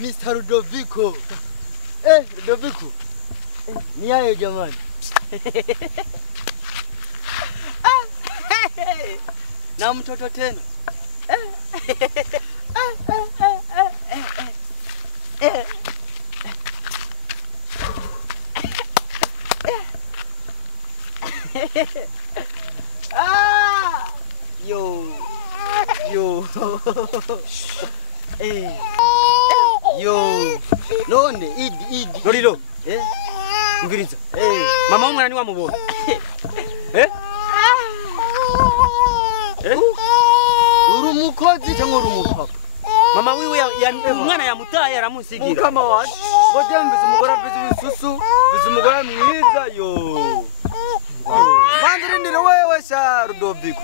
Mr. Ludovico. Ludovico. Ni hayo jamani. Na mtoto tena. Yo. Yo. None idi. Lolilo. Ngiriza. Mama umwana ni wamubona. Uri umukozi cyangwa uri umupapa? Mama wiwe umwana yamutaye aramusigira. Kama wani. Ngoja mbizi umugore mbizi wisusu, mbizi umugore mwiza yo. Mandrindire wewe sha Ludovico.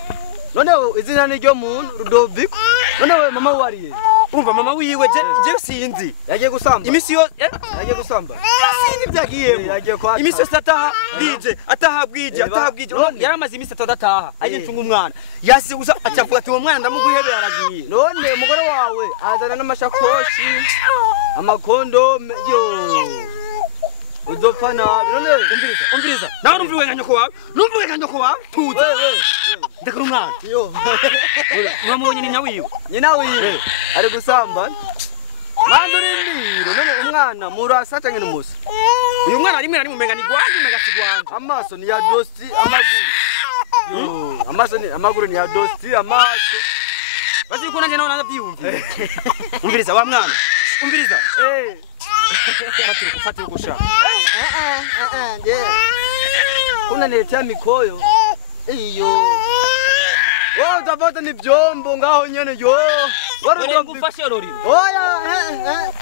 None izina ni ryo muntu Ludovico. None we mama wariye. Urumva mama wiwe je sinzi. Yagiye gusamba. Imisi yo yagiye gusamba. Sinzi byagiyemo. Yagiye kwa. Imisi yo ataha bwije. Yaramaze imisi atadataha. Aje ncunga umwana. Yasi gusa acavuga ati uwo mwana ndamuguhebera aragiye. None umugore wawe azana n'amashakoshi. Amakondo yo. Udopfa nabi. None umviriza. Nawe numviwe nka nyoko wawe. Tuzi. Ndakuru umwana. Yo. Mwamubonye ni nyina wiwe. Ari gusamba. Mandurindiro none umwana murasatanye n'umusa. Uyu mwana rimwe na rimwe umenga ni gwanyu umenga sigwanje. Amaso ni ya dosti amaguru. Yo, amaso ni amaguru ni ya dosti amaso. Bazi ko nanje nawe nanabyumva. Umviriza wa mwana. Umviriza. Fatira gushaka. Kuna neletea mikoyo. Iyo. Wewe utavota ni vyombo ngaho nyene yo. Wari ngufashe Lolilo. Oya.